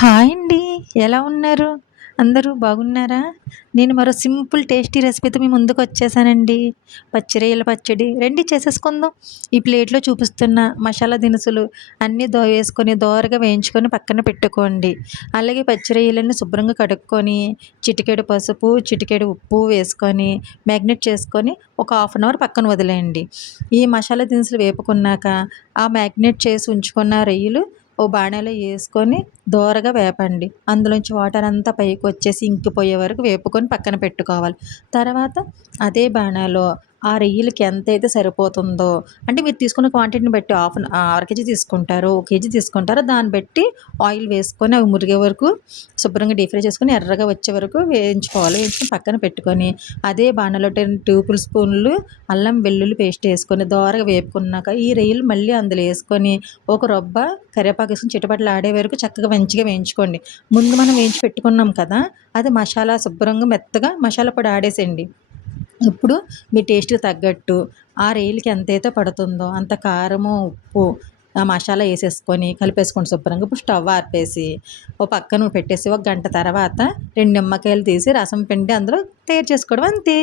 Hi అండి. ఎలా ఉన్నారు? అందరూ బాగున్నారా? నేను మరో సింపుల్ టేస్టీ రెసిపీతో మీ ముందుకొచ్చేసానండి. పచ్చి రొయ్యల పచ్చడి. రండి చేసేసుకుందాం. ఈ ప్లేట్‌లో చూపిస్తున్న మసాలా దినుసులు అన్నీ వేసుకొని దోరగా వేయించుకొని పక్కన పెట్టుకోండి. అలాగే పచ్చి రొయ్యలని శుభ్రంగా కడుక్కొని, చిటికెడు పసుపు, చిటికెడు ఉప్పు వేసుకొని మ్యాగ్నేట్ చేసుకొని ఒక హాఫ్ అన్ అవర్ పక్కన వదిలేయండి. ఈ మసాలా దినుసులు వేపుకున్నాక, ఆ మ్యాగ్నేట్ చేసి ఉంచుకున్న రొయ్యలు ఓ బాణీలో యేసుకొని దోరగా వేపండి. అందులోంచి వాటర్ అంతా పైకొచ్చేసి ఇంకిపోయే వరకు వేపుకొని పక్కన పెట్టుకోవాలి. తర్వాత అదే బాణాలో ఆ రొయ్యలకి ఎంతైతే సరిపోతుందో, అంటే మీరు తీసుకున్న క్వాంటిటీని బట్టి అర కేజీ తీసుకుంటారో, ఒక కేజీ తీసుకుంటారో దాన్ని బట్టి ఆయిల్ వేసుకొని అవి మురిగే వరకు శుభ్రంగా డీప్ ఫ్రై చేసుకొని ఎర్రగా వచ్చే వరకు వేయించుకోవాలి. వేయించుకొని పక్కన పెట్టుకొని అదే బాణలో 10 టేబుల్ స్పూన్లు అల్లం వెల్లుల్లి పేస్ట్ వేసుకొని దోరగా వేపుకున్నాక ఈ రొయ్యలు మళ్ళీ అందులో వేసుకొని ఒక రొబ్బ కరివేపాకు వేసుకొని చిటపటలాడే వరకు చక్కగా మంచిగా వేయించుకోండి. ముందు మనం వేయించి పెట్టుకున్నాం కదా, అది మసాలా శుభ్రంగా మెత్తగా మసాలా పొడి ఆడేసేయండి. ఇప్పుడు మీ టేస్ట్‌కి తగ్గట్టు ఆ రొయ్యలకి ఎంతైతే పడుతుందో అంత కారము, ఉప్పు, ఆ మసాలా ఏసేసుకొని కలిపేసుకోండి శుభ్రంగా. ఇప్పుడు స్టవ్ ఆర్పేసి ఓ పక్కన పెట్టేసి ఒక గంట తర్వాత 2 నిమ్మకాయలు తీసి రసం పిండి అందులో తయారు చేసుకోవడం అంతే.